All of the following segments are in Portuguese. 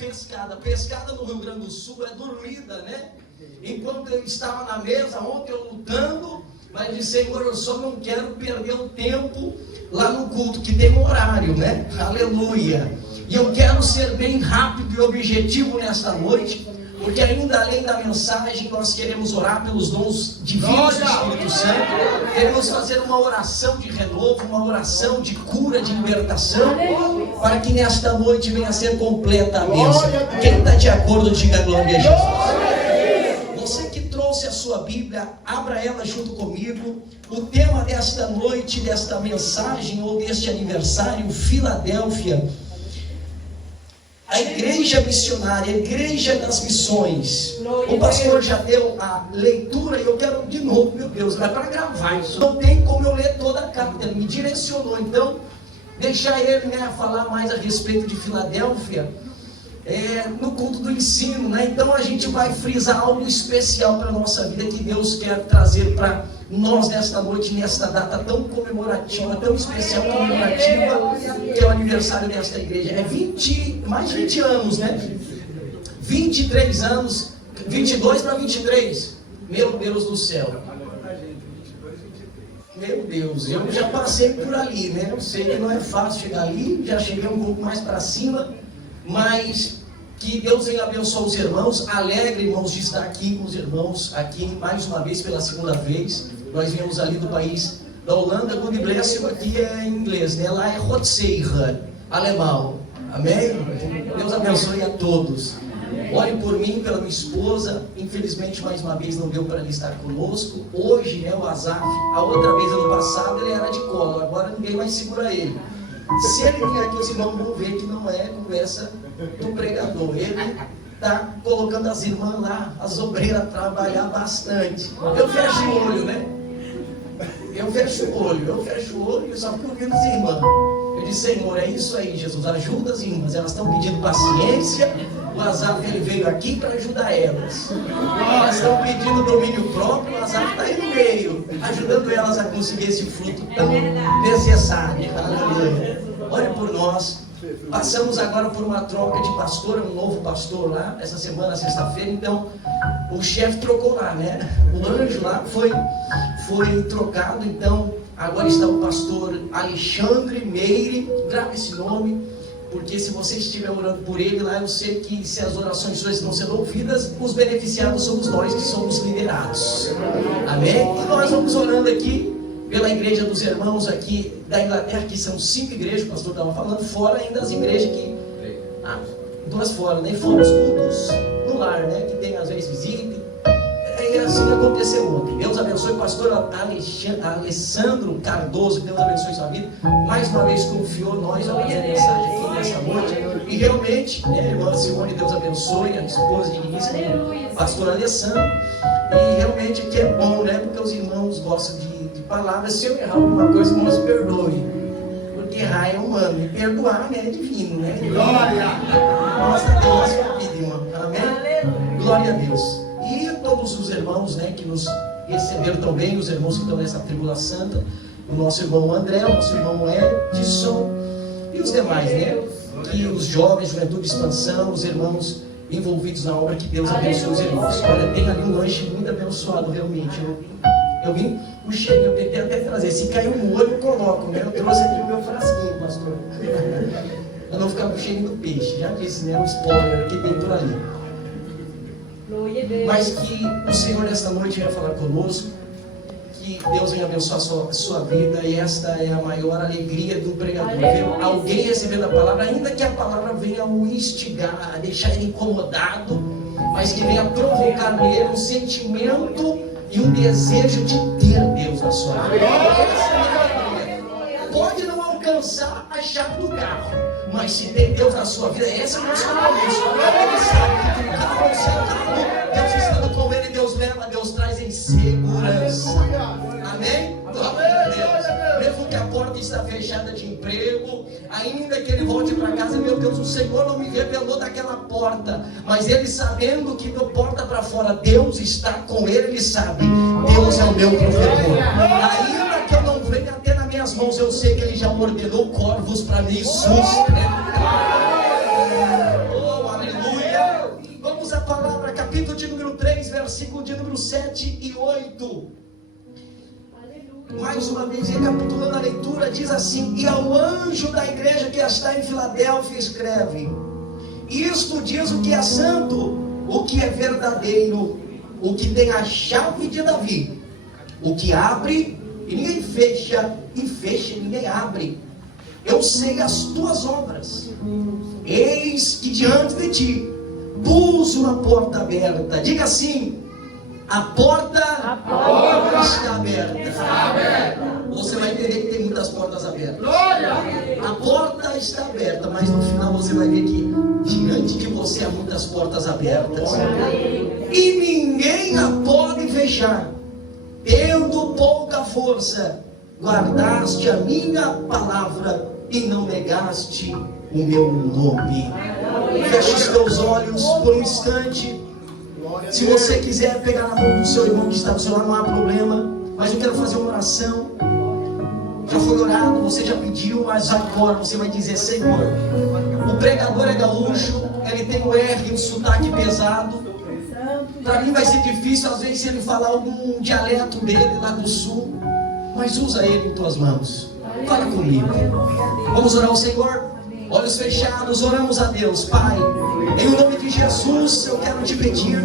pescada. Pescada no Rio Grande do Sul é dormida, né? Enquanto eu estava na mesa ontem, eu lutando, mas disse, Senhor, eu só não quero perder o tempo lá no culto, que tem um horário, né? Aleluia. E eu quero ser bem rápido e objetivo nesta noite, porque ainda além da mensagem, nós queremos orar pelos dons divinos do Espírito Santo. Queremos fazer uma oração de renovo, uma oração de cura, de libertação, para que nesta noite venha a ser completa a bênção. Quem está de acordo, diga glória a Jesus. Você que trouxe a sua Bíblia, abra ela junto comigo. O tema desta noite, desta mensagem ou deste aniversário, Filadélfia. A igreja missionária, a igreja das missões. O pastor já deu a leitura e eu quero de novo, meu Deus, vai para gravar isso. Não tem como eu ler toda a carta, ele me direcionou. Então, deixar ele, né, falar mais a respeito de Filadélfia no culto do ensino, né? Então a gente vai frisar algo especial para a nossa vida que Deus quer trazer para nós nesta noite, nesta data tão comemorativa, tão especial, comemorativa, que é o aniversário desta igreja. Mais de 20 anos, né? 23 anos, 22 para 23. Meu Deus do céu. Meu Deus, eu já passei por ali, né? Eu sei que não é fácil chegar ali, já cheguei um pouco mais para cima, mas que Deus venha abençoar os irmãos. Alegre, irmãos, de estar aqui com os irmãos, aqui mais uma vez, pela segunda vez. Nós viemos ali do país da Holanda. God bless you aqui é em inglês, né? Lá é Rotzeira, alemão. Amém? Deus abençoe a todos. Ore por mim, pela minha esposa. Infelizmente, mais uma vez, não deu para ele estar conosco. Hoje, né, o Azaf, a outra vez, ano passado, ele era de colo. Agora ninguém mais segura ele. Se ele vier aqui, os irmãos vão ver que não é conversa do pregador. Ele está colocando as irmãs lá, as obreiras, a trabalhar bastante. Eu fecho o olho, né? Eu fecho o olho e só fico ouvindo as irmãs. Eu disse, Senhor, é isso aí, Jesus, ajuda as irmãs. Elas estão pedindo paciência. O Azaf, ele veio aqui para ajudar elas. Elas estão pedindo domínio próprio. O Azaf está aí no meio, ajudando elas a conseguir esse fruto tão necessário. Aleluia. Ore por nós. Passamos agora por uma troca de pastor, um novo pastor lá, essa semana, sexta-feira. Então, o chefe trocou lá, né? O anjo lá foi trocado. Então, agora está o pastor Alexandre Meire. Grave esse nome, porque se você estiver orando por ele lá, eu sei que se as orações suas estão sendo ouvidas, os beneficiados somos nós que somos liderados. Amém? E nós vamos orando aqui pela igreja dos irmãos aqui da Inglaterra, que são 5 igrejas, o pastor estava falando, fora ainda as igrejas que... 2 fora, né? Fora os cultos no lar, né? Que tem às vezes visita. E assim aconteceu ontem. Deus abençoe o pastor Alessandro Cardoso, Deus abençoe sua vida. Mais uma vez confiou nós a fazer mensagem aqui nessa noite. E realmente, né, irmã Simone, Deus abençoe, a esposa de início, pastor Alessandro. E realmente aqui é bom, né? Porque os irmãos gostam de palavras. Se eu errar alguma coisa, irmãos, perdoe. Porque errar é humano, e perdoar, né, é divino, né? Glória! Mostra a Deus a sua vida, irmão. Amém? Glória a Deus. E todos os irmãos, né, que nos receberam também, os irmãos que estão nessa tribula santa, o nosso irmão André, o nosso irmão Edson e os demais, né? Que os jovens, juventude, expansão, os irmãos envolvidos na obra, que Deus abençoe os irmãos. Olha, tem ali um lanche muito abençoado, realmente. Eu vim o cheiro, eu tentei até trazer. Se cair um molho, eu coloco, né? Eu trouxe aqui o meu frasquinho, pastor. Para não ficar com o cheirinho do peixe. Já disse, né? Um spoiler que tem por ali. Mas que o Senhor nesta noite venha falar conosco, que Deus venha abençoar a sua vida, e esta é a maior alegria do pregador, ver alguém recebendo a palavra, ainda que a palavra venha o instigar, a deixar ele incomodado, mas que venha provocar nele um sentimento e um desejo de ter Deus na sua vida. Pode não alcançar a chave do carro, mas se tem Deus na sua vida, essa é a nossa promessa. Ele sabe que o carro é o seu carro, Deus estando com ele, Deus leva, Deus traz em segurança. Amém? Glória a Deus. Mesmo que a porta está fechada de emprego, ainda que ele volte para casa, meu Deus, o Senhor não me revelou daquela porta, mas ele sabendo que da porta para fora Deus está com ele, ele sabe, Deus é o meu provedor. Ainda que eu não venha até nas minhas mãos, eu sei que ele já ordenou corvos para me sustentar. Oh, aleluia. versículo de número 7 e 8. Mais uma vez, recapitulando a leitura, diz assim: e ao anjo da igreja que está em Filadélfia escreve: isto diz o que é santo, o que é verdadeiro, o que tem a chave de Davi, o que abre e ninguém fecha, e fecha e ninguém abre. Eu sei as tuas obras, eis que diante de ti pus uma porta aberta. Diga assim: a porta está aberta. Você vai entender que tem muitas portas abertas. A porta está aberta, mas no final você vai ver que diante de você há muitas portas abertas. E ninguém a pode fechar. Tendo pouca força, guardaste a minha palavra e não negaste o meu nome. Feche os teus olhos por um instante. Se você quiser pegar na mão do seu irmão que está do seu lado, não há problema. Mas eu quero fazer uma oração. Já foi orado, você já pediu, mas agora você vai dizer: Senhor, o pregador é gaúcho, ele tem o R, um sotaque pesado. Para mim vai ser difícil, às vezes, se ele falar algum dialeto dele lá do sul. Mas usa ele em tuas mãos. Fala comigo. Vamos orar ao Senhor? Olhos fechados, oramos a Deus. Pai, em nome de Jesus, eu quero te pedir,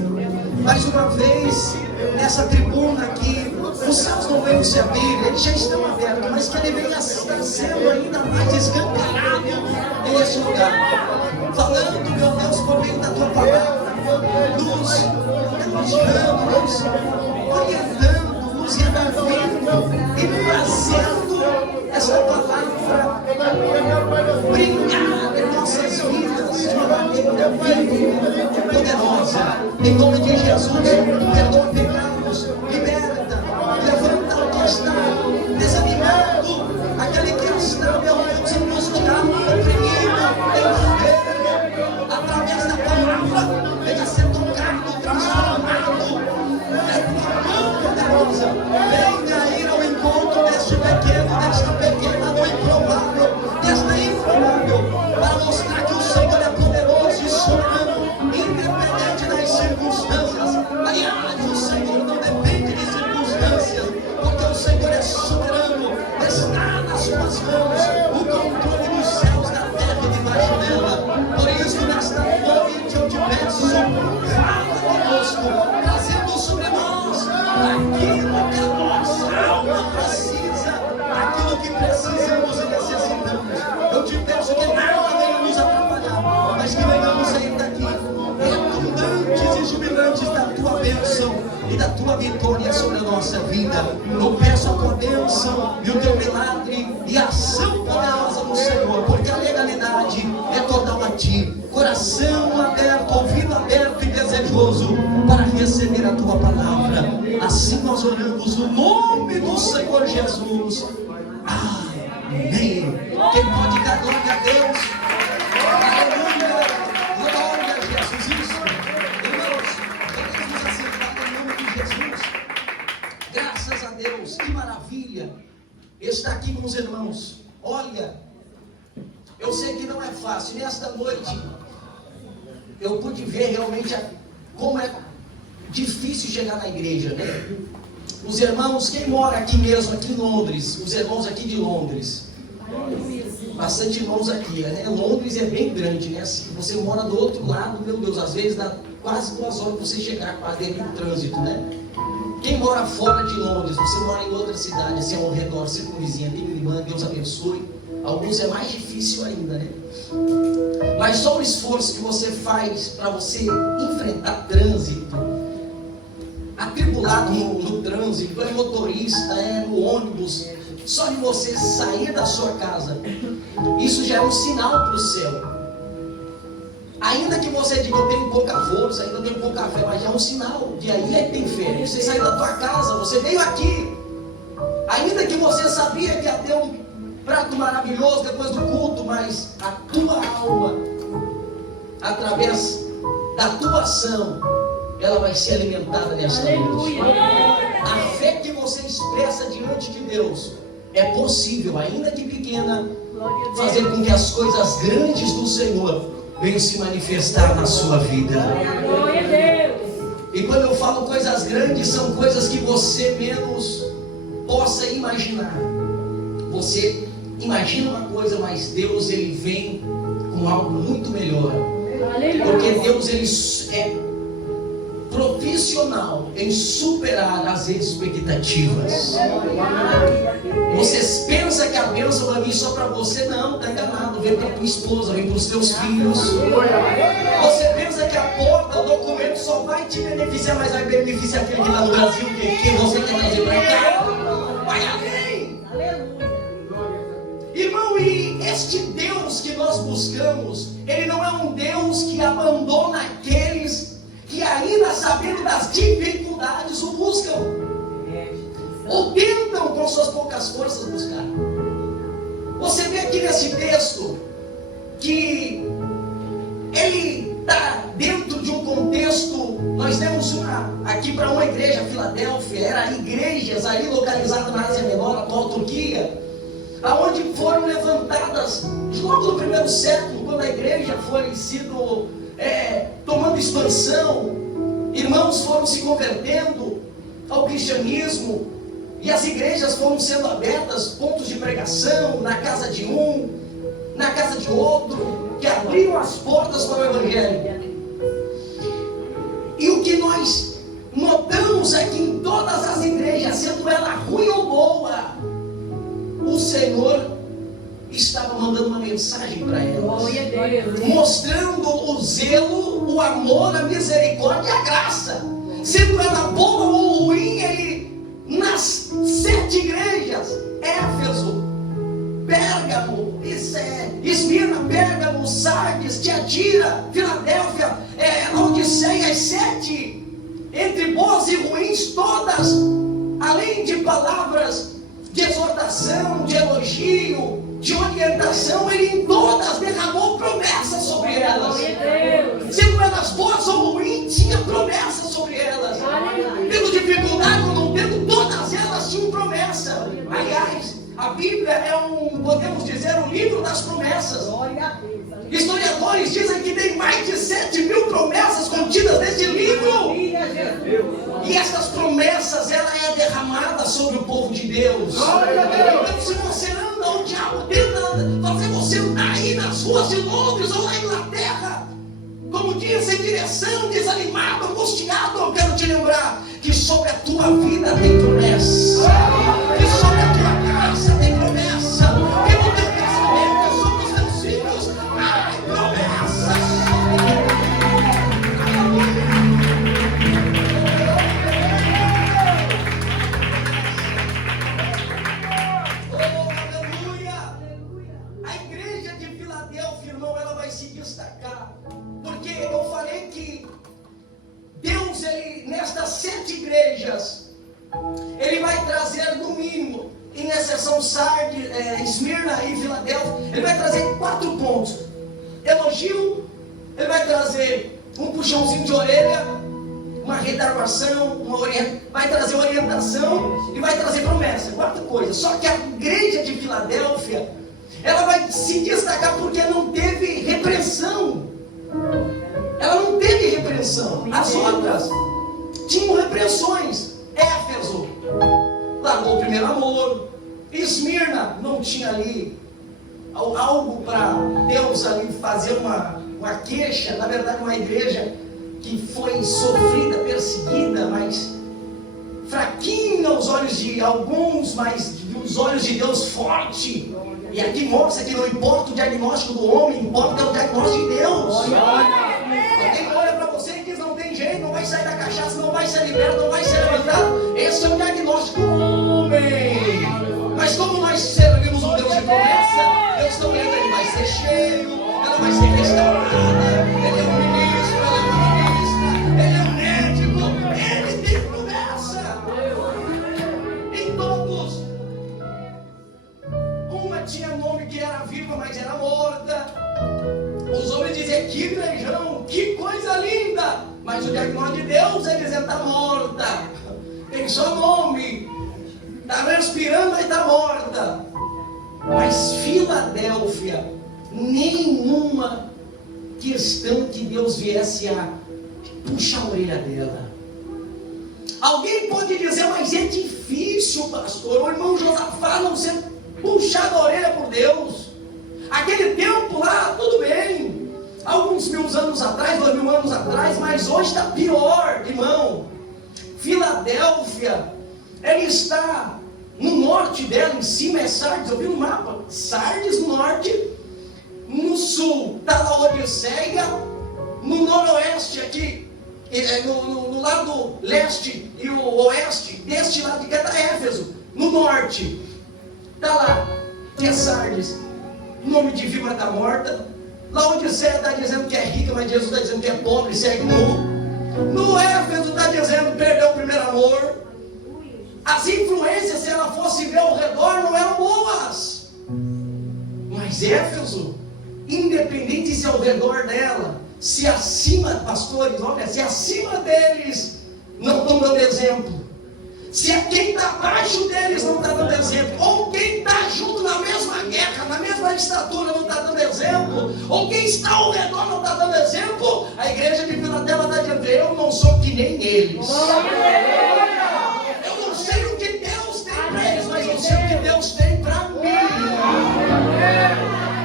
mais uma vez, nessa tribuna aqui, os céus não venham se abrir, eles já estão abertos, mas que ele venha estar sendo ainda mais escancarado nesse lugar. Falando, meu Deus, por meio da tua palavra, nos elogiando, nos orientando, nos redarguindo e trazendo essa palavra brincar em nossas vidas de uma maneira viva, poderosa. Em nome de Jesus, perdoa pecados, liberta, levanta o que está desanimado, aquele que está, meu Deus, angustiado, oprimido, enfermo, através da palavra, venha ser tocado, transformado, é tua mão poderosa, venha ir ao encontro deste pequeno, desta pequena, do improvável, desta improvável, para mostrar que o Senhor é poderoso e soberano, independente das circunstâncias. Aliás, o Senhor não depende de circunstâncias, porque o Senhor é soberano, está nas suas mãos o controle dos céus, da terra e debaixo dela. Por isso, nesta noite eu te peço, fala conosco, trazendo sobre nós aquilo que a nossa alma precisa, aquilo que precisamos e necessitamos. Eu te peço que nada venha nos atrapalhar, mas que venhamos sair daqui redundantes e jubilantes da tua bênção e da tua vitória sobre a nossa vida. Eu peço a tua bênção e o teu milagre e a ação poderosa do Senhor, porque a legalidade é total a ti. Coração aberto, ouvido aberto e desejoso para receber a tua palavra. Assim nós oramos no nome do Senhor Jesus. Amém. Quem pode dar glória a Deus? Aleluia. Glória a Jesus. Isso. Irmãos, podemos nos assentar no nome de Jesus. Graças a Deus. Que maravilha estar aqui com os irmãos. Olha, eu sei que não é fácil. Nesta noite eu pude ver realmente como é difícil chegar na igreja, né? Os irmãos, quem mora aqui mesmo, aqui em Londres, os irmãos aqui de Londres, bastante irmãos aqui, né? Londres é bem grande, né? Se você mora do outro lado, meu Deus, às vezes dá quase 2 horas para você chegar quase dentro do trânsito, né? Quem mora fora de Londres, você mora em outra cidade, assim ao redor, circunvizinha, tem irmã, Deus abençoe. Alguns é mais difícil ainda, né? Mas só o esforço que você faz para você enfrentar trânsito, atribulado no trânsito, é motorista, é no ônibus, só de você sair da sua casa, isso já é um sinal para o céu. Ainda que você diga: eu tenho pouca força, ainda tenho pouca fé, mas já é um sinal de aí é que tem fé. Você saiu da tua casa, você veio aqui, ainda que você sabia que ia ter um prato maravilhoso depois do culto, mas a tua alma, através da tua ação, ela vai ser alimentada nesta noite. A fé que você expressa diante de Deus é possível, ainda que pequena, fazer com que as coisas grandes do Senhor venham se manifestar na sua vida. E quando eu falo coisas grandes, são coisas que você menos possa imaginar. Você imagina uma coisa, mas Deus, ele vem com algo muito melhor. Porque Deus, ele é profissional em superar as expectativas. Vocês pensam que a bênção vai vir só para você? Não, está enganado. Vem para a tua esposa, vem para os teus filhos. Você pensa que a porta, o documento só vai te beneficiar, mas vai beneficiar aquele que está no Brasil, que você quer trazer para cá. Vai além. Irmão, e este Deus que nós buscamos, ele não é um Deus que abandona aqueles que ainda sabendo das dificuldades o buscam, ou tentam com suas poucas forças buscar. Você vê aqui nesse texto que ele está dentro de um contexto. Nós temos aqui para uma igreja, Filadélfia, eram igrejas aí localizadas na Ásia Menor, atual Turquia, aonde foram levantadas logo no primeiro século, quando a igreja foi tomando expansão, irmãos foram se convertendo ao cristianismo, e as igrejas foram sendo abertas, pontos de pregação, na casa de um, na casa de outro, que abriram as portas para o evangelho. E o que nós notamos é que em todas as igrejas, sendo ela ruim ou boa, o Senhor estava mandando uma mensagem para elas, mostrando o zelo, o amor, a misericórdia e a graça. Sendo ela boa ou ruim, ele, nas 7 igrejas, Éfeso, Pérgamo, Esmirna, Pérgamo, Sardes, Tiatira, Filadélfia, Laodiceia, as 7, entre boas e ruins, todas, além de palavras de exortação, de elogio, de orientação, ele em todas derramou promessas sobre elas. Sendo elas boas ou ruins, tinha promessas sobre elas. Tendo dificuldade ou não tendo, todas elas tinham promessa. Aliás, a Bíblia é podemos dizer, um livro das promessas. Historiadores dizem que tem mais de 7.000 promessas contidas neste livro. E essas promessas, ela é derramada sobre o povo de Deus. Então, se você anda, o diabo tenta fazer você andar aí nas ruas de Londres ou na Inglaterra, como diz, sem direção, desanimado, angustiado, eu quero te lembrar que sobre a tua vida tem promessa. Que sobre a tua casa tem promessa. Que no teu casamento, sobre os teus filhos, há promessas. Porque eu falei que Deus, ele, nestas 7 igrejas, ele vai trazer no mínimo, em exceção Sardes, Esmirna e Filadélfia, ele vai trazer 4 pontos: elogio, ele vai trazer um puxãozinho de orelha, uma redarguação, vai trazer orientação e vai trazer promessa. 4 coisas. Só que a igreja de Filadélfia, ela vai se destacar porque não teve repreensão. Ela não teve repreensão. As outras tinham repreensões. Éfeso largou o primeiro amor. Esmirna não tinha ali algo para Deus ali fazer uma queixa. Na verdade, uma igreja que foi sofrida, perseguida, mas fraquinha aos olhos de alguns, mas os olhos de Deus forte. E aqui mostra que não importa o diagnóstico do homem, importa o diagnóstico de Deus. Alguém olha para você e diz: não tem jeito, não vai sair da cachaça, não vai ser liberto, não vai ser levantado. Esse é o diagnóstico do homem. Mas como nós servimos um Deus de promessa, Deus está olhando, ele vai ser cheio, ela vai ser restaurada. Ele é um ministro, ela é uma ministra, ele é um médico, ele tem promessa. Em todos. Uma tinha nome que era viva, mas era morta. Os homens diziam: que igrejão, que coisa linda. Mas o diagnóstico de Deus é dizer: está morta. Tem só nome. Está respirando, mas está morta. Mas Filadélfia, nenhuma questão que Deus viesse a puxar a orelha dela. Alguém pode dizer, mas é difícil, pastor. O irmão Josafá não ser puxado a orelha por Deus. Aquele tempo lá, tudo bem. Alguns 1000 anos atrás, 2000 anos atrás, mas hoje está pior, irmão. Filadélfia, ela está no norte dela, em cima é Sardes, eu vi no mapa, Sardes no norte, no sul está Laodiceia, no noroeste aqui, no lado leste e o oeste, deste lado de cá está Éfeso, no norte, está lá, que é Sardes, nome de viva está morta. Laodiceia está dizendo que é rica, mas Jesus está dizendo que é pobre, segue nu. No Éfeso está dizendo perdeu o primeiro amor. As influências, se ela fosse ver ao redor, não eram boas. Mas Éfeso, independente se ao redor dela, se acima, pastores, olha, se acima deles não estão dando exemplo, se quem está abaixo deles não está dando exemplo, ou quem está junto na mesma guerra, na mesma estatura não está dando exemplo, ou quem está ao redor não está dando exemplo, a igreja de Filadélfia está dizendo, eu não sou que nem eles. Eu não sei o que Deus tem para eles, mas eu sei o que Deus tem para mim.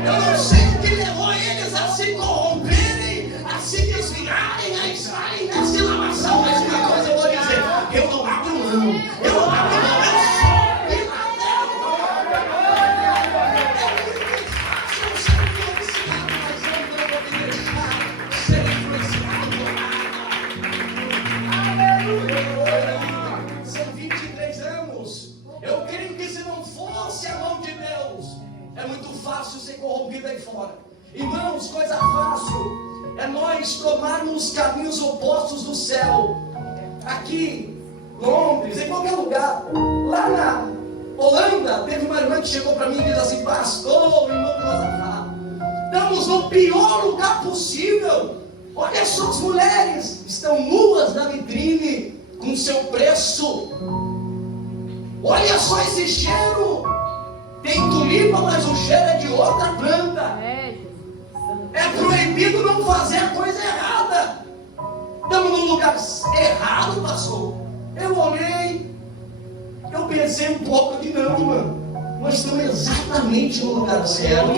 Eu não sei o que levou eles a se corromperem, a se desviarem, a estarem nessa lavação, mas uma coisa eu vou dizer, eu não abro mão, eu não abro mão, eu sou Filadélfia. É muito fácil ser influenciado, mas eu não vou me deixar ser influenciado por nada. São 23 anos. Eu creio que se não fosse a mão de Deus, é muito fácil ser corrompido aí fora. Irmãos, coisa fácil é nós tomarmos caminhos opostos do céu. Aqui, Londres, em qualquer lugar. Lá na Holanda, teve uma irmã que chegou para mim e disse assim, pastor, irmão Josafá, estamos no pior lugar possível. Olha só, as mulheres estão nuas na vitrine, com seu preço. Olha só esse cheiro. Tem tulipa, mas o cheiro é de outra planta. É proibido não fazer a coisa errada. Estamos num lugar errado, pastor. Eu olhei, eu pensei um pouco de não, irmão. Nós estamos exatamente no lugar certo.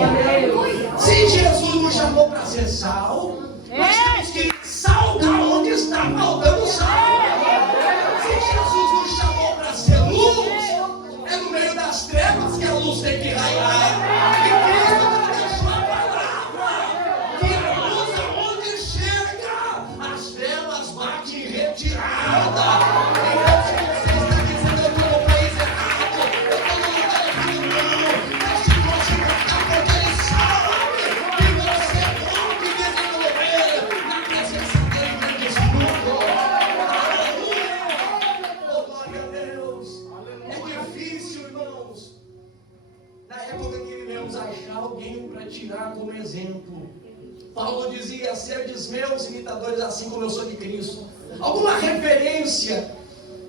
Se Jesus nos chamou para ser sal, nós temos que salgar onde está faltando sal. Se Jesus nos chamou para ser luz, é no meio das trevas que a luz tem que raiar. E Cristo não deixou a palavra, que a luz aonde chega, as trevas batem em retirada. Então, se você está dizendo eu estou no país errado, eu estou no lugar errado, esse moço não está porque ele sabe que você pode desenvolver na presença dele no desfruto. Aleluia! Oh, glória a Deus! É difícil, irmãos, na época que vivemos, achar alguém para tirar como exemplo. Paulo dizia, serdes meus imitadores assim como eu sou de Cristo. Alguma referência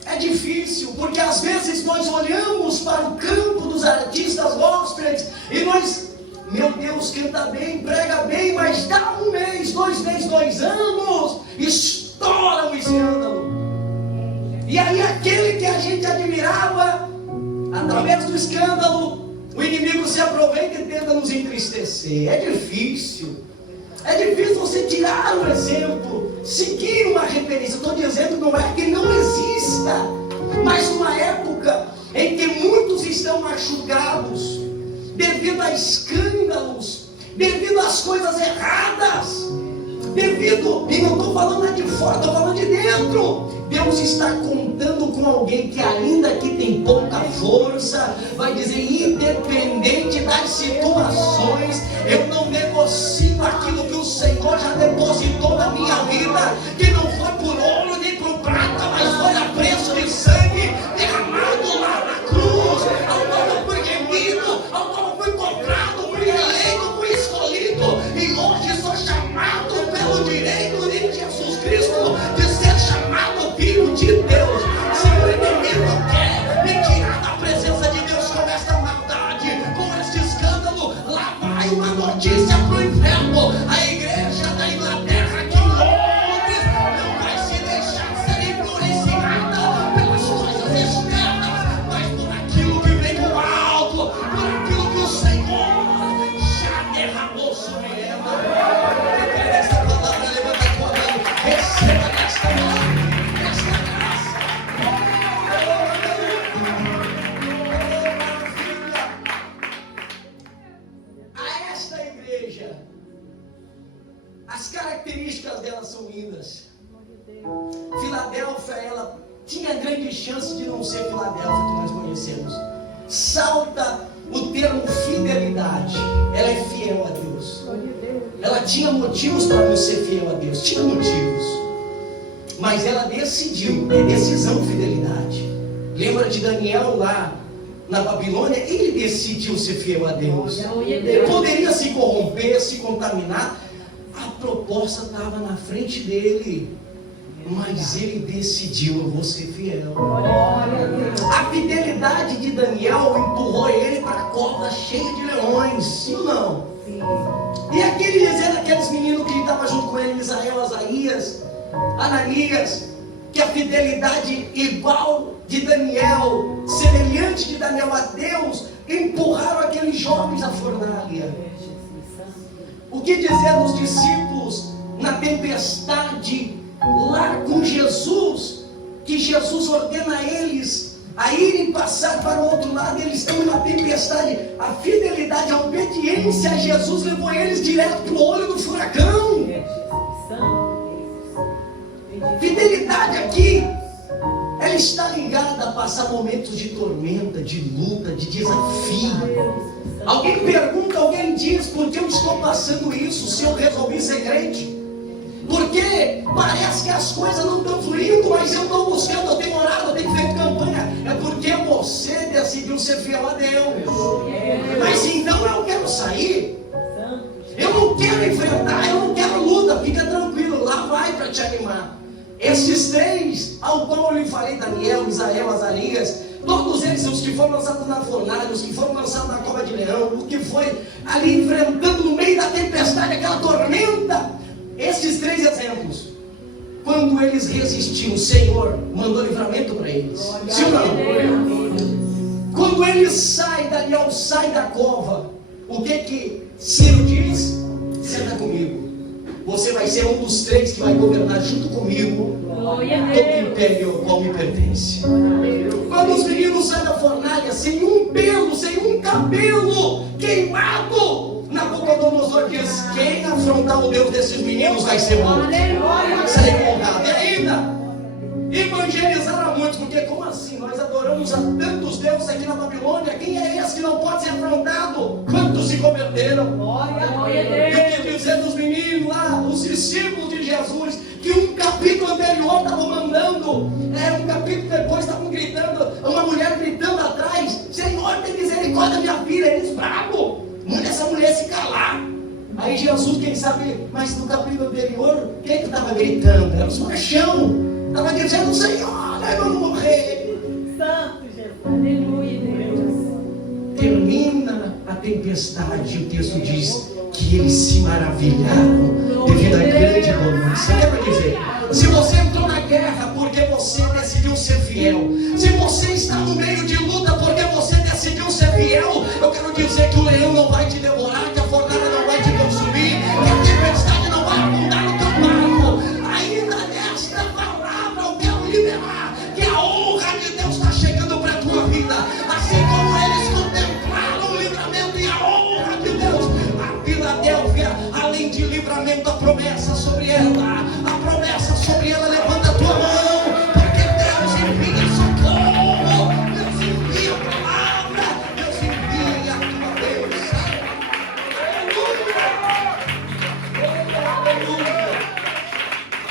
é difícil, porque às vezes nós olhamos para o campo dos artistas gospels e nós, meu Deus, canta bem, prega bem, mas dá 1 mês, 2 meses, 2 anos, estoura o escândalo. E aí aquele que a gente admirava, através do escândalo, o inimigo se aproveita e tenta nos entristecer. É difícil você tirar um exemplo, seguir uma referência. Estou dizendo, não é que não exista, mas uma época em que muitos estão machucados, devido a escândalos, devido às coisas erradas, devido, e não estou falando de fora, estou falando de dentro. Deus está contando com alguém que ainda que tem pouca força, vai dizer, independente das situações, eu não negocio aquilo que o Senhor já depositou na minha vida, que não foi por ouro nem por prata, mas foi a preço de sangue derramado lá na cruz, ao qual eu fui remido, ao qual eu fui comprado, fui eleito, fui escolhido, e hoje sou chamado pelo direito de Jesus Cristo de ser chamado filho de Deus. Se o inimigo quer me tirar da presença de Deus com esta maldade, com este escândalo, lá vai uma notícia para o inferno. A igreja da Inglaterra, que Londres, Receba esta glória, esta graça. A esta igreja, as características dela são lindas. Filadélfia, ela tinha grande chance de não ser Filadélfia que nós conhecemos. Salta o termo fidelidade. Ela é fiel a Deus. Ela tinha motivos para não ser fiel a Deus. Tinha motivos. Mas ela decidiu. É decisão, fidelidade. Lembra de Daniel lá na Babilônia? Ele decidiu ser fiel a Deus. Ele poderia se corromper, se contaminar. A proposta estava na frente dele. Mas ele decidiu: eu vou ser fiel. A fidelidade de Daniel empurrou ele para a cova cheia de leões. Sim ou não? E aqueles meninos que estavam junto com ele, Misael, Asaías, Ananias, que a fidelidade igual de Daniel, semelhante de Daniel a Deus, empurraram aqueles jovens à fornalha. O que dizer dos discípulos na tempestade lá com Jesus, que Jesus ordena a eles a irem passar para o outro lado? Eles estão numa tempestade. A fidelidade, a obediência a Jesus levou eles direto para o olho do furacão. Fidelidade aqui, ela está ligada a passar momentos de tormenta, de luta, de desafio. Alguém pergunta, alguém diz: por que eu estou passando isso se eu resolvi ser crente? Porque parece que as coisas não estão fluindo, mas eu estou buscando, eu tenho orado, eu tenho feito campanha. É porque você decidiu ser fiel a Deus. Mas então eu quero sair, eu não quero enfrentar, eu não quero luta. Fica tranquilo, lá vai para te animar. Esses três, ao qual eu lhe falei, Daniel, Misael, Azarias, todos eles, os que foram lançados na fornalha, os que foram lançados na cova de leão, o que foi ali enfrentando no meio da tempestade, aquela tormenta. Esses três exemplos, quando eles resistiam, o Senhor mandou livramento para eles. Sim ou não? Quando eles saem, Daniel sai da cova, o que Ciro diz? Senta comigo. Você vai ser um dos três que vai governar junto comigo todo o império ao qual me pertence. Quando os meninos saem da fornalha sem um pelo, sem um cabelo queimado, Nabucodonosor diz: quem afrontar o Deus desses meninos vai ser morto, vai ser honrado. E ainda evangelizaram muito, porque como assim? Nós adoramos a tantos deuses aqui na Babilônia. Quem é esse que não pode ser afrontado? Quantos se converteram? E o que dizer dos meninos lá, os discípulos de Jesus, que um capítulo anterior estavam mandando, um capítulo depois estavam gritando, uma mulher gritando atrás: Senhor, tem misericórdia da minha filha. Eles bravos, manda essa mulher se calar. Aí Jesus, quem sabe, mas no capítulo anterior, quem que estava gritando? Era os machão. Estava dizendo: Senhor, eu vou morrer. Santo Jesus, aleluia, Deus. Termina a tempestade, o texto diz que eles se maravilharam devido à grande bonança. Quer dizer, se você entrou na guerra porque você decidiu ser fiel, se você está no meio de luta porque você decidiu ser fiel, eu quero dizer que o leão não vai te devorar, que a fornalha não vai te consumir, que a tempestade não vai afundar no teu barco. Ainda nesta palavra eu quero liberar que a honra de Deus está chegando para a tua vida. Assim como eles contemplaram o livramento e a honra de Deus, a Filadélfia, além de livramento, a promessa sobre ela, a promessa sobre ela. Levanta a tua mão, porque Deus envia socorro, Deus envia a palavra, Deus envia a tua bênção. Aleluia!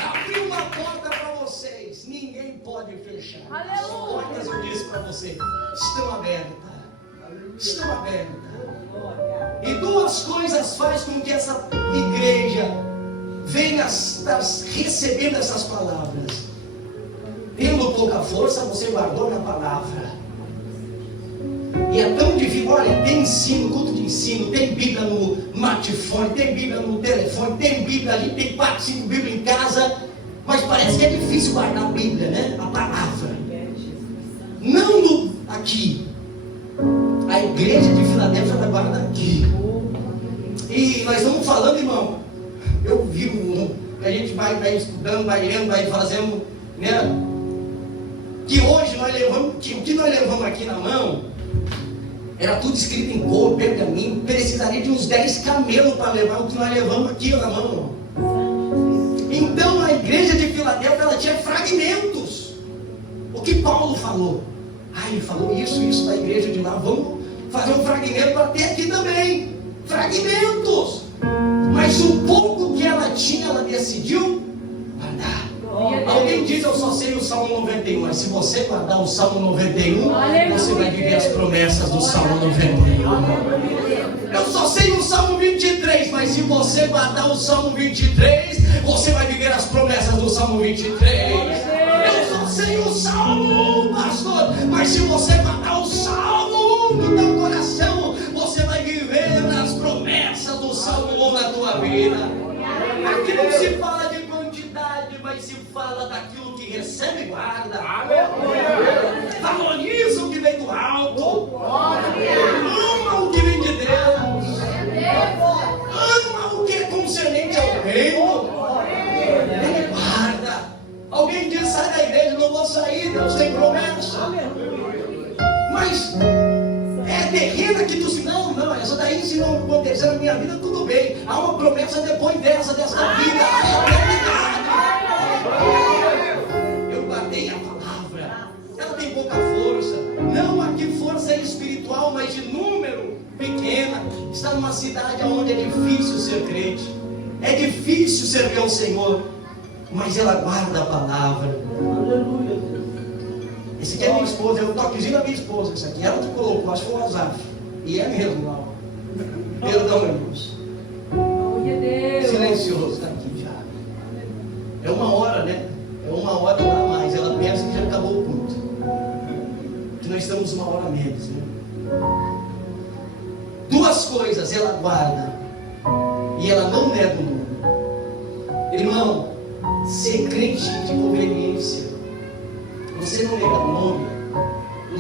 Abri uma porta para vocês, ninguém pode fechar. As portas, eu disse para você, estão abertas. Estão abertas. E duas coisas faz com que essa igreja venha estar recebendo essas palavras. Tendo pouca força, você guardou na palavra. E é tão difícil. Olha, tem ensino, culto de ensino, tem Bíblia no smartphone, tem Bíblia no telefone, tem Bíblia ali, tem 4, 5 Bíblias em casa. Mas parece que é difícil guardar a Bíblia, né? A palavra. Não aqui. A igreja de Filadélfia está guardada aqui. E nós estamos falando, irmão. Eu vi que a gente vai estudando, vai lendo, vai fazendo, né? Que hoje nós levamos, que o que nós levamos aqui na mão, era tudo escrito em couro, pergaminho, precisaria de uns 10 camelos para levar o que nós levamos aqui na mão. Então a igreja de Filadélfia, ela tinha fragmentos. O que Paulo falou? Ele falou isso da igreja de lá, vamos fazer um fragmento para ter aqui também. Fragmentos. Mas o pouco que ela tinha, ela decidiu guardar. Alguém diz, eu só sei o Salmo 91, mas se você guardar o Salmo 91, você vai viver as promessas do Salmo 91. Eu só sei o Salmo 23, mas se você guardar o Salmo 23, você vai viver as promessas do Salmo 23. Eu só sei o Salmo 1, pastor, mas se você guardar o Salmo 1 no teu coração, você vai viver as promessas do Salmo 1 na tua vida. Aqui não se fala de quantidade, mas se fala daquilo que recebe e guarda. Valoriza o que vem do alto. Ama o que vem de Deus. Ama o que é concernente ao reino. Ele guarda. Alguém diz, sai da igreja, não vou sair, Deus tem promessa. Mas é terrena que tu diz, não, essa daí se não acontecer na minha vida, tudo bem. Há uma promessa depois dessa vida, a eternidade. Eu guardei a palavra, ela tem pouca força. Não aqui força espiritual, mas de número pequena. Está numa cidade onde é difícil ser crente, é difícil servir ao Senhor, mas ela guarda a palavra. Esse aqui é minha esposa, é um toquezinho da minha esposa. Isso aqui ela que colocou, acho que foi o WhatsApp. E é mesmo, Laura. Perdão, irmãos. Silencioso, está aqui já. É 1 hora, né? É 1 hora lá a mais. Ela pensa que já acabou o culto. Que nós estamos 1 hora a menos, né? 2 coisas ela guarda e ela não nega o nome. Irmão, ser crente de conveniência. Você não nega o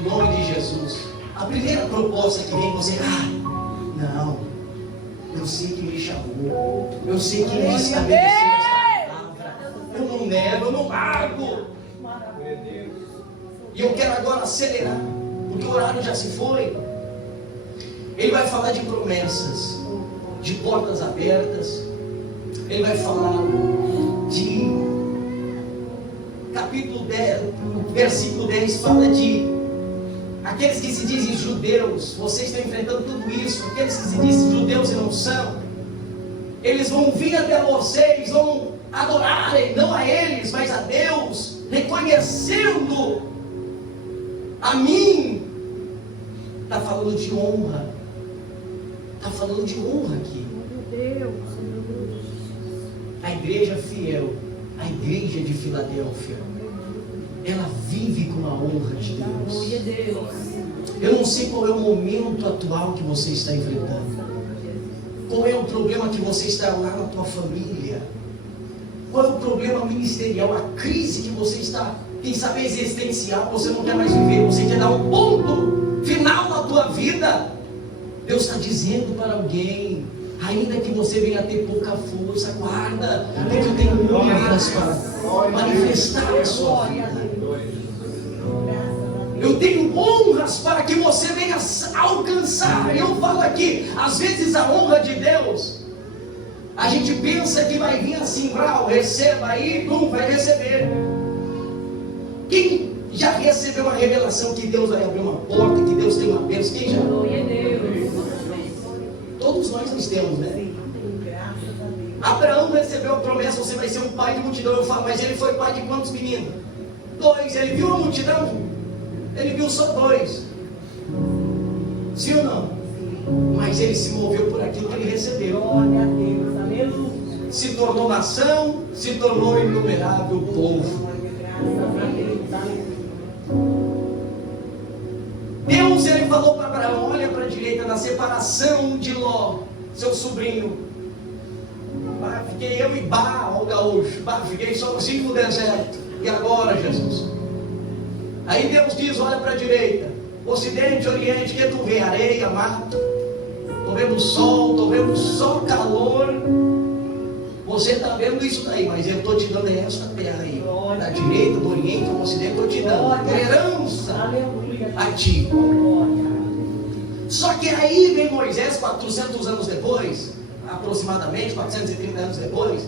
nome de Jesus. A primeira proposta que vem você, não, eu sei que me chamou, eu sei que me estabeleceu essa palavra, eu não nego, eu não largo. E eu quero agora acelerar, porque o horário já se foi. Ele vai falar de promessas, de portas abertas. Ele vai falar de capítulo 10, versículo 10 fala de aqueles que se dizem judeus. Vocês estão enfrentando tudo isso. Aqueles que se dizem judeus e não são, eles vão vir até vocês, vão adorarem, não a eles, mas a Deus, reconhecendo a mim. Está falando de honra. Está falando de honra aqui. A igreja fiel, a igreja de Filadélfia, ela vive com a honra de Deus. Eu não sei qual é o momento atual que você está enfrentando. Qual é o problema que você está lá na tua família? Qual é o problema ministerial? A crise que você está, quem sabe existencial, você não quer mais viver, você quer dar um ponto final na tua vida. Deus está dizendo para alguém, ainda que você venha a ter pouca força, guarda, porque eu tenho honras para manifestar a sua vida. Eu tenho honras para que você venha alcançar. Eu falo aqui, às vezes a honra de Deus, a gente pensa que vai vir assim, receba aí, vai receber. Quem já recebeu uma revelação que Deus vai abrir uma porta, que Deus tem uma bênção? Quem já? Todos nós temos, né? Abraão recebeu a promessa, você vai ser um pai de multidão. Eu falo, mas ele foi pai de quantos meninos? 2. Ele viu a multidão? Ele viu só 2. Sim ou não? Mas ele se moveu por aquilo que ele recebeu. Glória a Deus, aleluia. Se tornou nação, se tornou inumerável povo. Deus, ele falou para Abraão, olha para a direita, na separação de Ló, seu sobrinho. Fiquei eu e o gaúcho, fiquei sozinho no deserto. E agora, Jesus? Aí Deus diz, olha para a direita, ocidente, oriente, que tu vê? Areia, mato, estou vendo sol, calor. Você está vendo isso daí, mas eu estou te dando essa terra aí, da direita, do oriente, do ocidente, eu estou te dando herança a ti. Só que aí vem Moisés, 400 anos depois, aproximadamente 430 anos depois,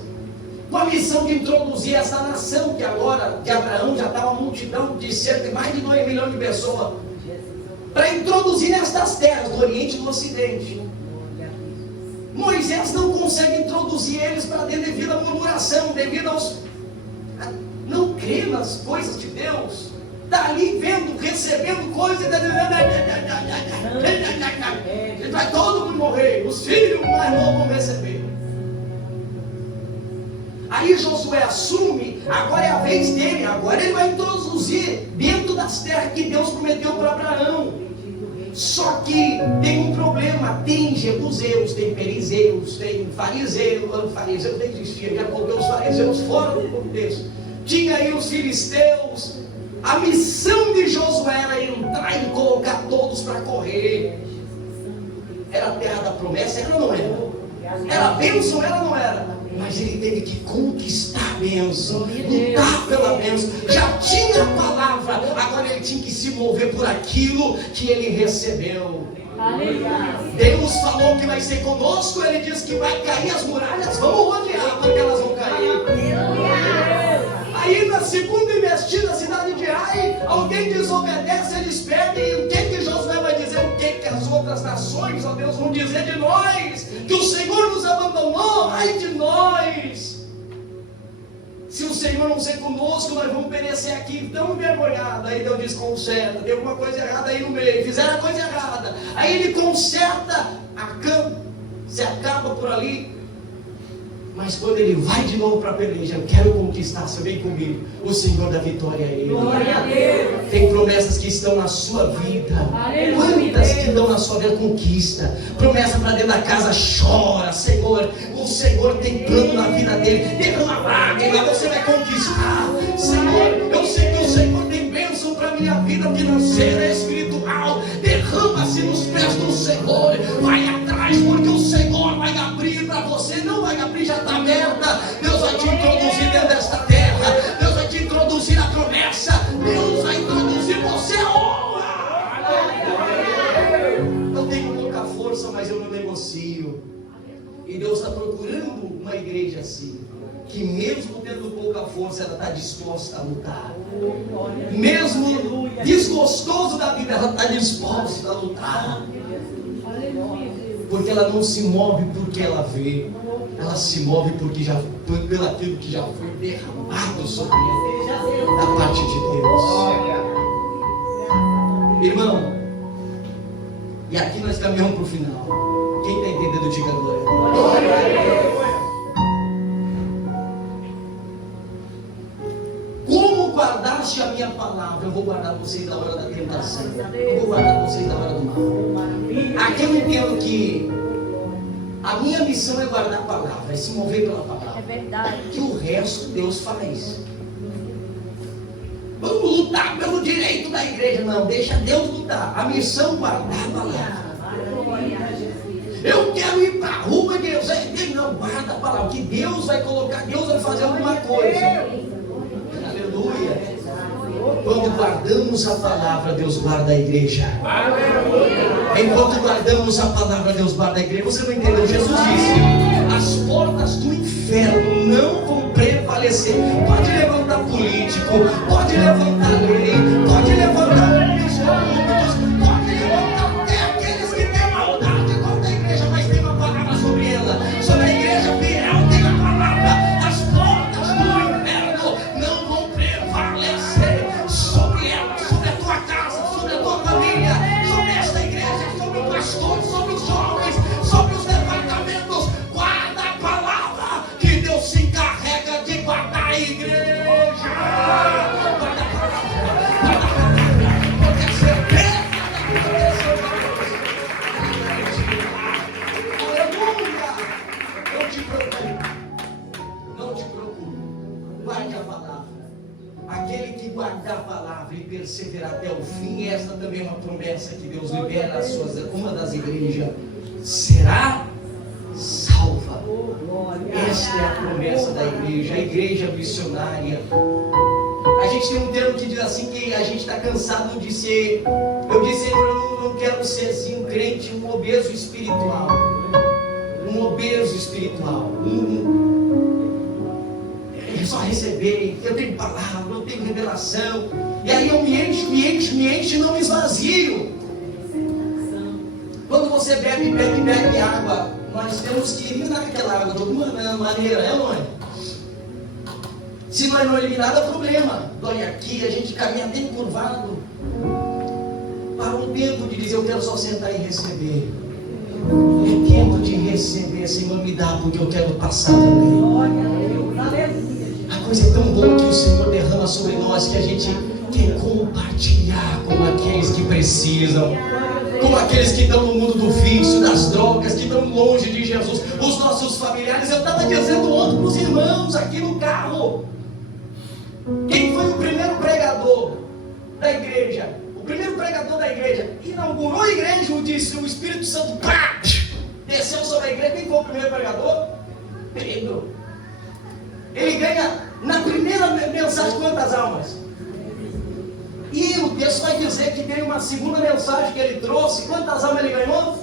com a missão de introduzir essa nação que agora, de Abraão, já está uma multidão de cerca de mais de 2 milhões de pessoas, para introduzir nestas terras, do oriente e do ocidente. Moisés não consegue introduzir eles para dentro devido à murmuração, devido aos não crer nas coisas de Deus. Está ali vendo, recebendo coisas, vai todo mundo morrer, os filhos mais novos vão receber. Aí Josué assume, agora é a vez dele, agora ele vai introduzir dentro das terras que Deus prometeu para Abraão. Só que tem um problema, tem jebuseus, tem perizeus, tem fariseus nem existia, já colocou os fariseus fora do contexto. Tinha aí os filisteus. A missão de Josué era entrar e colocar todos para correr. Era a terra da promessa, era ou não era? Era a bênção, era ou não era? Mas ele teve que conquistar a bênção, lutar pela bênção. Já tinha a palavra, agora ele tinha que se mover por aquilo que ele recebeu. Deus falou que vai ser conosco, ele disse que vai cair as muralhas, vamos rodear porque elas vão cair. Aí na segunda investida, a cidade de Ai, alguém desobedece, eles perdem. E o que Josué vai dizer? O que as outras nações, ó Deus, vão dizer de nós? Que o Senhor nos abandonou, ai de nós! Se o Senhor não ser conosco, nós vamos perecer aqui, tão envergonhados. Aí Deus diz, conserta, tem alguma coisa errada aí no meio, fizeram a coisa errada. Aí ele conserta, se acaba por ali. Mas quando ele vai de novo para a peleja, eu quero conquistar, você vem comigo, o Senhor da vitória é Ele. Glória a Deus. Tem promessas que estão na sua vida. Quantas que estão na sua vida? Conquista. Promessa para dentro da casa, chora, Senhor. O Senhor tem plano na vida dele. Derrama lágrima, você vai conquistar. Senhor, eu sei que o Senhor tem bênção para a minha vida financeira, espiritual. Derrama-se nos pés do Senhor. Vai atrás, porque o Senhor vai abrir para você. Não vai abrir, já está aberta. Deus vai te introduzir dentro desta terra. Deus vai te introduzir a promessa. Deus vai introduzir você a honra. Eu tenho pouca força, mas eu não negocio. E Deus está procurando uma igreja assim, que mesmo tendo pouca força, ela está disposta a lutar. Mesmo desgostoso da vida, ela está disposta a lutar. Porque ela não se move porque ela vê, ela se move porque pelo aquilo que já foi derramado sobre ela, da parte de Deus. Irmão, e aqui nós caminhamos para o final. Quem está entendendo, diga glória. Como guardaste a minha palavra? Eu vou guardar vocês da hora da tentação. Eu vou guardar vocês da hora do mal. Aqui eu entendo que a minha missão é guardar a palavra, é se mover pela palavra. É verdade. Que o resto Deus faz. Vamos lutar pelo direito da igreja. Não, deixa Deus lutar. A missão é guardar a palavra. Eu quero ir para a rua, Deus. Não, guarda a palavra. Que Deus vai colocar, Deus vai fazer alguma coisa. Aleluia. Quando guardamos a palavra, Deus guarda a igreja. Enquanto guardamos a palavra, Deus guarda a igreja. Você não entendeu? Jesus disse: as portas do inferno não vão prevalecer. Pode levantar político, pode levantar lei, pode levantar homens corruptos, pode levantar até aqueles que têm maldade contra a igreja, mas tem uma palavra sobre ela, sobre a igreja fiel, tem a palavra. As portas do inferno não vão prevalecer sobre ela, sobre a tua casa, sobre a tua família, sobre esta igreja, sobre o pastor, sobre os jovens, sobre os departamentos. Guarda a palavra, que Deus se encarrega de guardar a igreja. Guarda a palavra, porque a certeza da proteção de Deus. Aleluia! Não te preocupe, não te preocupe, guarde a palavra. Aquele que guardar a palavra e perseverar até o fim, esta também é uma promessa que Deus libera às suas, uma das igrejas, será salva. Essa é a promessa da igreja, a igreja missionária. A gente tem um termo que diz assim, que a gente está cansado de ser, eu disse, Senhor, eu não quero ser assim um crente, um obeso espiritual. Um obeso espiritual. É só receber, eu tenho palavra, eu tenho revelação. E aí eu me encho e não me esvazio. Quando você bebe água, nós temos que eliminar aquela água de alguma maneira, não é? Se nós não eliminar, dá problema. Dói aqui, a gente caminha até encurvado. Para um tempo de dizer, eu quero só sentar e receber. É tempo de receber, Senhor, me dá, porque eu quero passar também. A coisa é tão boa que o Senhor derrama sobre nós, que a gente quer compartilhar com aqueles que precisam, com aqueles que estão no mundo do vício, das drogas, que estão longe de Jesus, os nossos familiares. Eu estava dizendo ontem para os irmãos aqui no carro, quem foi o primeiro pregador da igreja? O primeiro pregador da igreja inaugurou a igreja, disse, o Espírito Santo pá, desceu sobre a igreja. Quem foi o primeiro pregador? Pedro. Ele ganha na primeira mensagem quantas almas? E o texto vai dizer que tem uma segunda mensagem que ele trouxe. Quantas almas ele ganhou?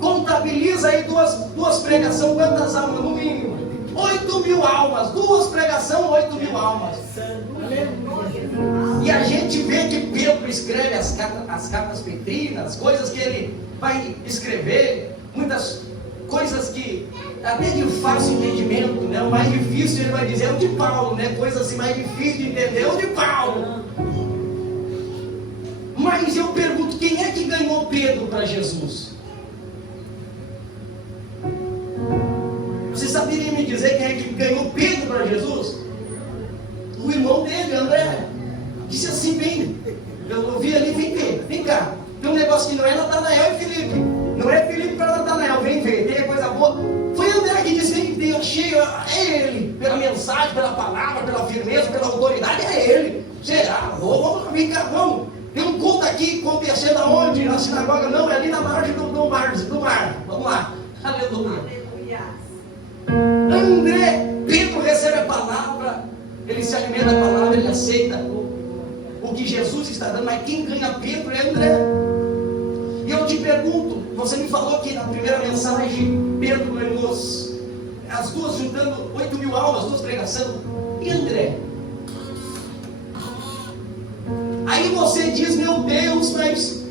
Contabiliza aí duas pregações, quantas almas no mínimo? 8.000 almas. Duas pregações, 8.000 almas. E a gente vê que Pedro escreve as cartas petrinas, coisas que ele vai escrever, muitas coisas que até de fácil entendimento, né? O mais difícil ele vai dizer é o de Paulo, né? Coisas assim mais difíceis de entender é o de Paulo. Mas eu pergunto, quem é que ganhou Pedro para Jesus? Você saberia me dizer quem é que ganhou Pedro para Jesus? O irmão dele, André. Disse assim, vem, eu ouvi ali, vem cá. Tem um negócio que não é Natanael e Filipe. Não é Filipe para Natanael, vem ver, tem coisa boa. Foi André que disse, vem, achei, é ele. Pela mensagem, pela palavra, pela firmeza, pela autoridade, é ele. Será? Vamos, vem cá, vamos. Tem um culto aqui acontecendo aonde? Na sinagoga? Não, é ali na margem do mar. Vamos lá. Aleluia. André, Pedro recebe a palavra, ele se alimenta da palavra, ele aceita o que Jesus está dando, mas quem ganha Pedro é André. E eu te pergunto, você me falou que na primeira mensagem Pedro ganhou as duas, juntando 8.000 almas, duas pregações. E André? Aí você diz, meu Deus, mas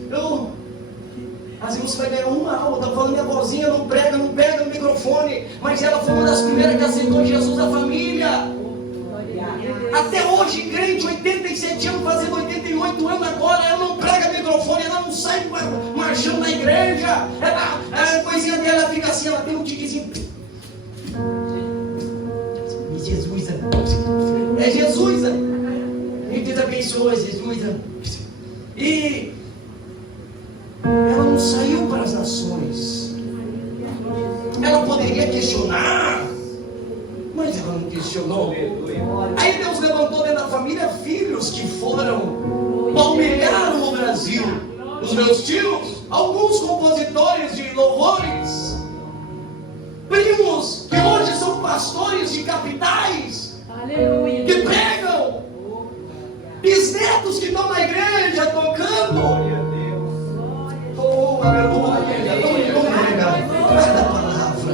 você vai ganhar uma alma. Está falando, minha vozinha não pega no microfone, mas ela foi uma das primeiras que aceitou Jesus da família. Até hoje, crente, 87 anos, fazendo 88 anos agora, ela não prega microfone, ela não sai marchando na igreja, a coisinha dela fica assim, ela tem um tiquezinho. Jesus, é Jesus, Deus abençoe Jesus. E ela não saiu para as nações. Ela poderia questionar, mas ela não questionou. Aí Deus levantou dentro da família filhos que palmilharam o Brasil. Os meus tios, alguns compositores de louvores, primos que hoje são pastores de capitais, aleluia, que pregam, bisnetos que estão na igreja tocando. Oh, aleluia, cada palavra.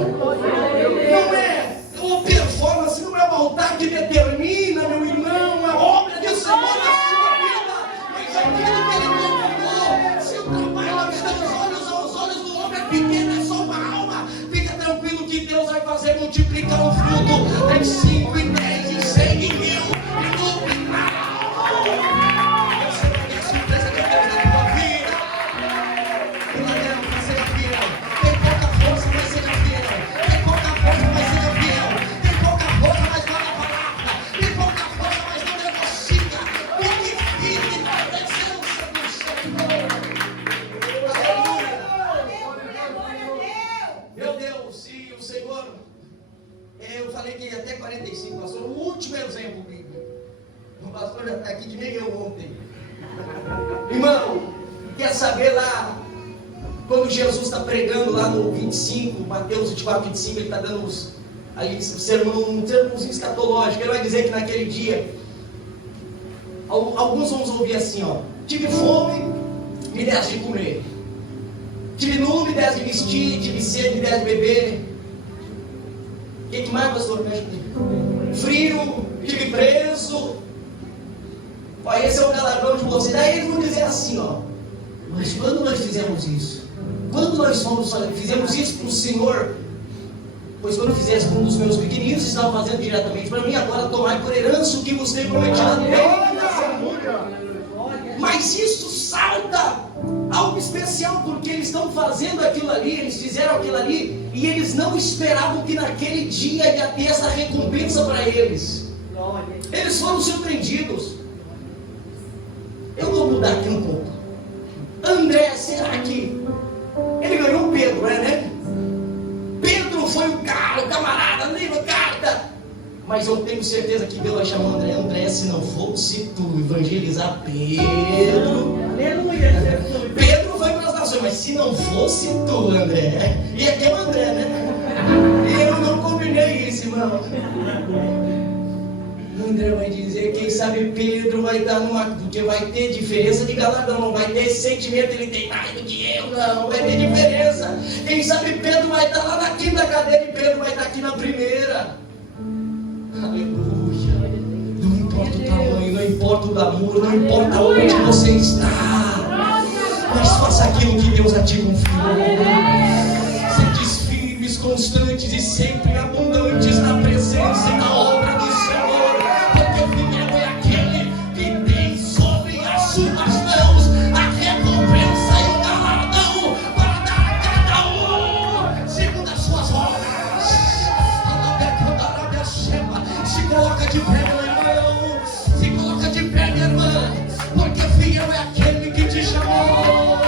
Não é uma performance, não é o altar que determina, meu irmão, é obra de Senhor na sua vida. Mas aquilo que ele confiou, se o trabalho está aos olhos do homem é pequeno, é só uma alma. Fica tranquilo que Deus vai fazer multiplicar o fruto em 5, em 10, em 100, em 1000, e multiplicar a alma. Você não tem surpresa que Deus na tua vida. Vai ser fiel. Tem pouca força, mas seja fiel. Tem pouca força, mas seja fiel. Tem pouca força, mas não na palavra. Tem pouca força, mas não negocia. Porque vive obedecendo o Senhor. Meu Deus, e o Senhor, eu falei que ia até 45, pastor, o último exemplo bíblico. O pastor já está aqui que nem eu ontem. Irmão, quer saber lá? Quando Jesus está pregando lá no 25, Mateus 24, 25, ele está dando um sermãozinho escatológico. Ele vai dizer que naquele dia, alguns vamos ouvir assim, ó: tive fome, me deste de comer. Tive nu, me deste de vestir. Tive sede, me deste de beber. O que mais, pastor? Frio, tive preso. Ó, esse é o galardão de vocês. Daí eles vão dizer assim, ó: mas quando nós fizemos isso? Quando nós fizemos isso para o Senhor? Pois quando fizesse com um dos meus pequeninos, estava fazendo diretamente para mim. Agora tomai por herança o que vos tem prometido. Mas isso salta algo especial, porque eles estão fazendo aquilo ali, eles fizeram aquilo ali, e eles não esperavam que naquele dia ia ter essa recompensa para eles. Eles foram surpreendidos. Eu vou mudar aqui um pouco. André, será que ele ganhou Pedro, né? Pedro foi o cara, o camarada, livro, carta. Mas eu tenho certeza que Deus vai chamar André. André, se não fosse tu evangelizar Pedro. Aleluia. Pedro foi para as nações, mas se não fosse tu, André, ia ter o André, né? E eu não combinei isso, irmão. André vai dizer, quem sabe Pedro vai dar porque vai ter diferença de galardão, não vai ter esse sentimento, ele tem mais do que eu, não vai ter diferença. Quem sabe Pedro vai estar lá na quinta cadeira e Pedro vai estar aqui na primeira. Aleluia. Não importa o tamanho, não importa o namoro, não importa onde você está, mas faça aquilo que Deus a ti confiou. Sede firmes, constantes e sempre abundantes na presença e na obra do Senhor, porque fiel é aquele que tem sobre as suas mãos a recompensa e o galardão para dar a cada um segundo as suas obras. Se coloca de pé, meu irmão. Se coloca de pé, minha irmã. Porque fiel é aquele que te chamou.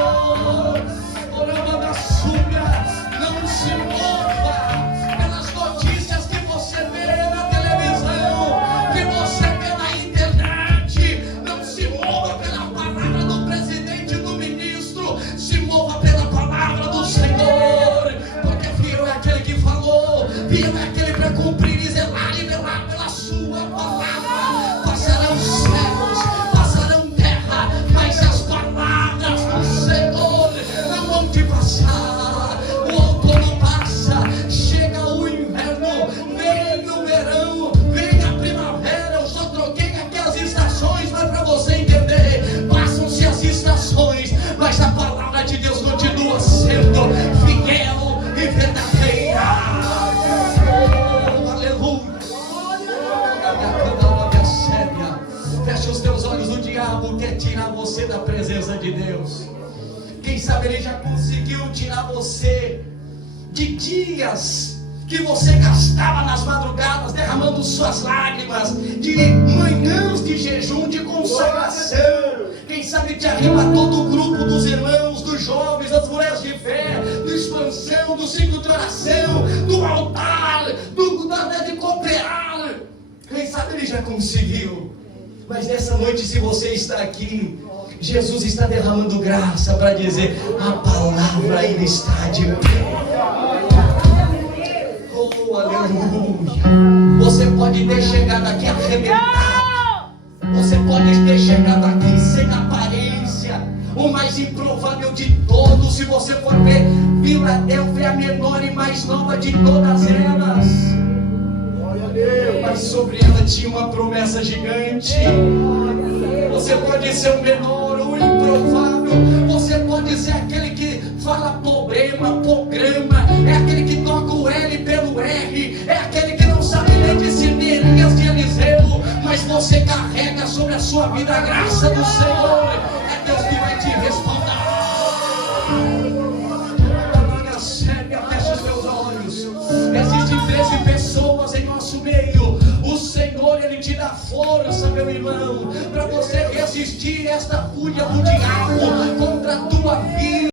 Orama da súbia. Não se mova pelas notícias que você vê na televisão, que você vê na internet. Não se mova pela palavra do presidente e do ministro. Se mova pela palavra do Senhor. Porque fiel é aquele que falou. Fiel é aquele para cumprir e zelar e velar pela sua palavra. Passarão céus, passarão terra, mas as palavras do Senhor não vão te passar. O outono passa, chega o inverno, vem o verão, vem a primavera. Eu só troquei aqui as estações, mas para você entender, passam-se as estações, mas a palavra de Deus continua sendo fiel e verdadeira. Fecha os teus olhos, o diabo quer tirar você da presença de Deus. Quem sabe ele já conseguiu tirar você de dias que você gastava nas madrugadas, derramando suas lágrimas, de manhãs de jejum, de consagração. Quem sabe te arrebatou do grupo dos irmãos, dos jovens, das mulheres de fé, da expansão, do ciclo de oração, do altar, de cooperar. Quem sabe ele já conseguiu. Mas nessa noite, se você está aqui, Jesus está derramando graça para dizer: a palavra ainda está de pé. Oh, aleluia. Você pode ter chegado aqui arrebentado. Você pode ter chegado aqui sem aparência, o mais improvável de todos. Se você for ver, Filadélfia é a menor e mais nova de todas elas. Mas sobre ela tinha uma promessa gigante. Você pode ser o menor, o improvável. Você pode ser aquele que fala problema, programa. É aquele que toca o L pelo R. É aquele que não sabe nem discernir Elias de Eliseu. Mas você carrega sobre a sua vida a graça do Senhor. É Deus que vai te respaldar. Fecha os teus olhos. Existem 13 pessoas em nosso meio. O Senhor, Ele te dá força, meu irmão, para você resistir esta fúria do diabo contra a tua vida.